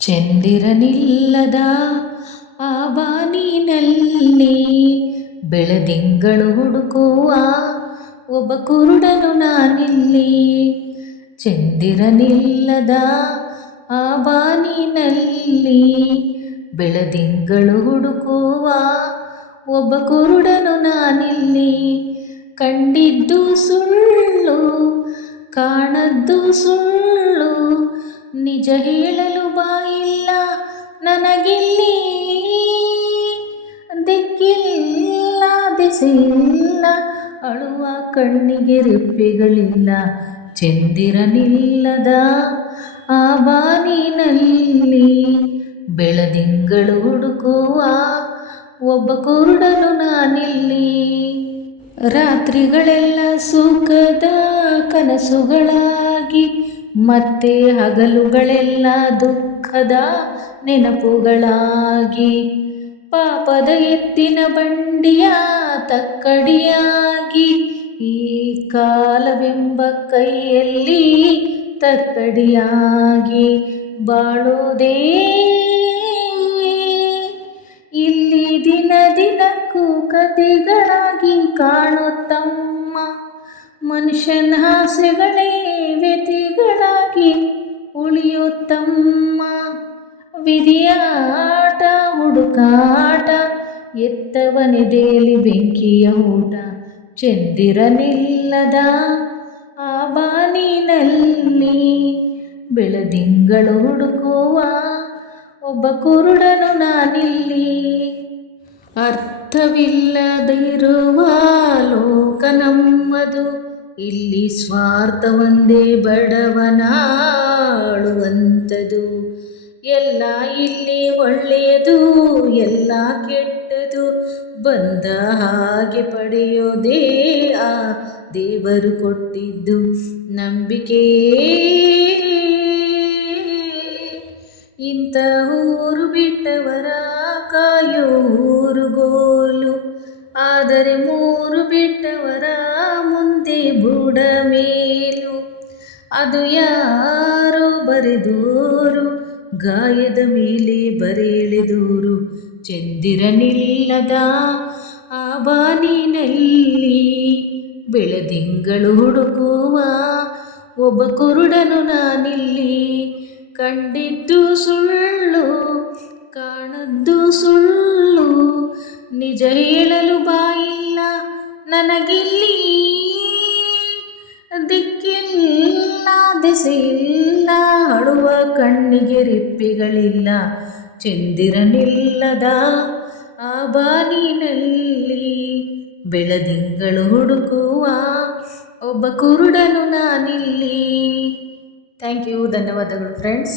ಚಂದಿರನಿಲ್ಲದ ಆ ಬಾನಿನಲ್ಲಿ ಬೆಳದಿಂಗಳು ಹುಡುಕುವ ಒಬ್ಬ ಕುರುಡನು ನಾನಿಲ್ಲಿ. ಚಂದಿರನಿಲ್ಲದ ಆ ಬಾನಿನಲ್ಲಿ ಬೆಳದಿಂಗಳು ಹುಡುಕುವ ಒಬ್ಬ ಕುರುಡನು ನಾನಿಲ್ಲಿ. ಕಂಡಿದ್ದು ಸುಳ್ಳು, ಕಾಣದ್ದು ಸುಳ್ಳು, ನಿಜ ಹೇಳಲು ಬಾಯಿಲ್ಲ ನನಗಿಲ್ಲಿ. ದಿಕ್ಕಿಲ್ಲ ದಿಸೆಯಿಲ್ಲ, ಅಳುವ ಕಣ್ಣಿಗೆ ರೆಪ್ಪೆಗಳಿಲ್ಲ. ಚಂದಿರನಿಲ್ಲದ ಆ ಬಾನಿನಲ್ಲಿ ಬೆಳದಿಂಗಳು ಹುಡುಕುವ ಒಬ್ಬ ಕುರುಡನು ನಾನಿಲ್ಲಿ. ರಾತ್ರಿಗಳೆಲ್ಲ ಸುಖದ ಕನಸುಗಳಾಗಿ ಮತ್ತೆ ಹಗಲುಗಳೆಲ್ಲ ದುಃಖದ ನೆನಪುಗಳಾಗಿ, ಪಾಪದ ಎತ್ತಿನ ಬಂಡಿಯ ತಕ್ಕಡಿಯಾಗಿ, ಈ ಕಾಲವೆಂಬ ಕೈಯಲ್ಲಿ ತಕ್ಕಡಿಯಾಗಿ ಬಾಳೋದೇ ಇಲ್ಲಿ ದಿನ ದಿನಕ್ಕೂ ಕಥೆಗಳಾಗಿ ಕಾಣುತ್ತಮ್ಮ. ಮನುಷ್ಯನ ಆಸೆಗಳೇ ವ್ಯಥೆಗಳಾಗಿ ಉಳಿಯುತ್ತಮ್ಮ. ವಿಧಿಯಾಟ ಹುಡುಕಾಟ, ಎತ್ತವನೆದೆಯಲ್ಲಿ ಬೆಂಕಿಯ ಊಟ. ಚಂದಿರನಿಲ್ಲದ ಆ ಬಾನಿನಲ್ಲಿ ಬೆಳದಿಂಗಳು ಹುಡುಕುವ ಒಬ್ಬ ಕುರುಡನು ನಾನಿಲ್ಲಿ. ಅರ್ಥವಿಲ್ಲದಿರುವ ಲೋಕ ನಮ್ಮದು, ಇಲ್ಲಿ ಸ್ವಾರ್ಥ ಒಂದೇ ಬಡವನಾಳುವಂಥದು. ಎಲ್ಲ ಇಲ್ಲಿ ಒಳ್ಳೆಯದು, ಎಲ್ಲ ಕೆಟ್ಟದು, ಬಂದ ಹಾಗೆ ಪಡೆಯೋದೇ ಆ ದೇವರು ಕೊಟ್ಟಿದ್ದು ನಂಬಿಕೆ. ಇಂಥ ಊರು ಬಿಟ್ಟವರ ಕಾಯೋ ಊರುಗೋಲು, ಆದರೆ ಮೂರು ಬಿಟ್ಟವರ ಮುಂದೆ ಬುಡ ಮೇಲು. ಅದು ಯಾರೋ ಬರೆದೋರು, ಗಾಯದ ಮೇಲೆ ಬರೆಳೆದೋರು. ಚಂದಿರನಿಲ್ಲದ ಆ ಬಾನಿನಲ್ಲಿ ಬೆಳದಿಂಗಳು ಹುಡುಕುವ ಒಬ್ಬ ಕುರುಡನು ನಾನಿಲ್ಲಿ. ಕಂಡಿದ್ದು ಸುಳ್ಳು, ಕಾಣದ್ದು ಸುಳ್ಳು, ನಿಜ ಹೇಳಲು ಬಾಯಿಲ್ಲ ನನಗಿಲ್ಲಿ. ದಿಕ್ಕಿಲ್ಲ ದಿಸೆಯಿಲ್ಲ, ಅಳುವ ಕಣ್ಣಿಗೆ ರೆಪ್ಪೆಗಳಿಲ್ಲ. ಚಂದಿರನಿಲ್ಲದ ಆ ಬಾನಿನಲ್ಲಿ ಬೆಳದಿಂಗಳು ಹುಡುಕುವ ಒಬ್ಬ ಕುರುಡನು ನಾನಿಲ್ಲಿ. Thank you. ಧನ್ಯವಾದಗಳು ಫ್ರೆಂಡ್ಸ್.